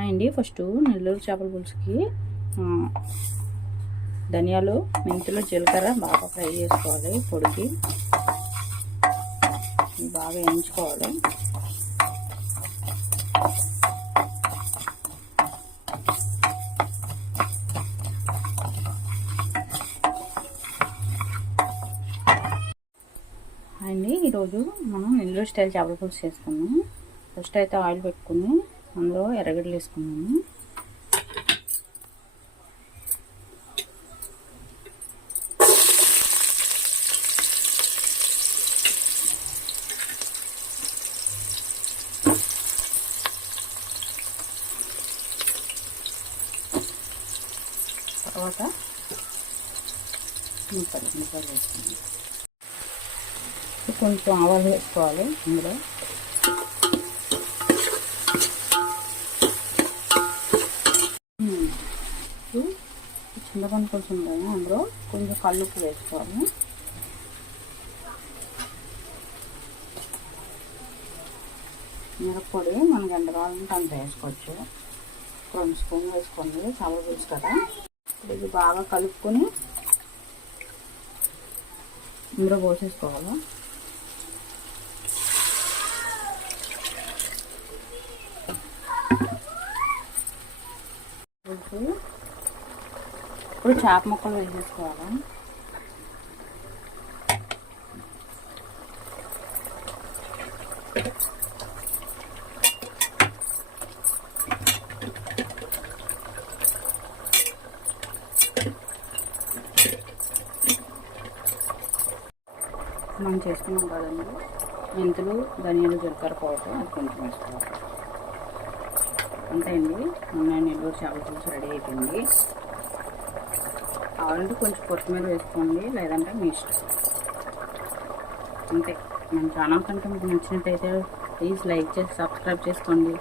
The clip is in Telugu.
అండి ఫస్ట్ నెల్లూరు చేపల పులుసుకి ధనియాలు, మెంతులు, జీలకర్ర బాగా ఫ్రై చేసుకోవాలి. పొడికి బాగా వేయించుకోవాలి. అండి ఈరోజు మనం నెల్లూరు స్టైల్ చేపల పులుసు చేసుకున్నాం. ఫస్ట్ అయితే ఆయిల్ పెట్టుకుని అందులో ఎర్రగడ్డలు వేసుకున్నాము. తర్వాత ముక్కలు వేసుకున్నాం. కొంచెం ఆవాలు వేసుకోవాలి. అందులో చింతపండు కొంచెం కదా, అందులో కొంచెం కల్లుప్పు వేసుకోవాలి. మిరప్పొడి మనకి ఎంత కావాలంటే అంత వేసుకోవచ్చు. 2 స్పూన్లు వేసుకోండి, చేపల పులుసు కదా. ఇది బాగా కలుపుకొని ఇందులో పోసేసుకోవాలి. ఇప్పుడు చేప ముక్కలు వేసేసుకోవాలి. మనం చేసుకున్నాం కదండి, మెంతులు, ధనియాలు, జీలకర్ర పౌడర్ అది కొంచెం వేసుకోవాలి. అంతే అండి, మన నెల్లూరు చేపల పులుసు రెడీ అయిపోయింది. కావాలంటే కొంచెం కొత్తిమీర వేసుకోండి, లేదంటే మీ ఇష్టం. అంతే. మన ఛానల్ కనుక మీకు నచ్చినట్టయితే ప్లీజ్ లైక్ చేసి సబ్స్క్రైబ్ చేసుకోండి.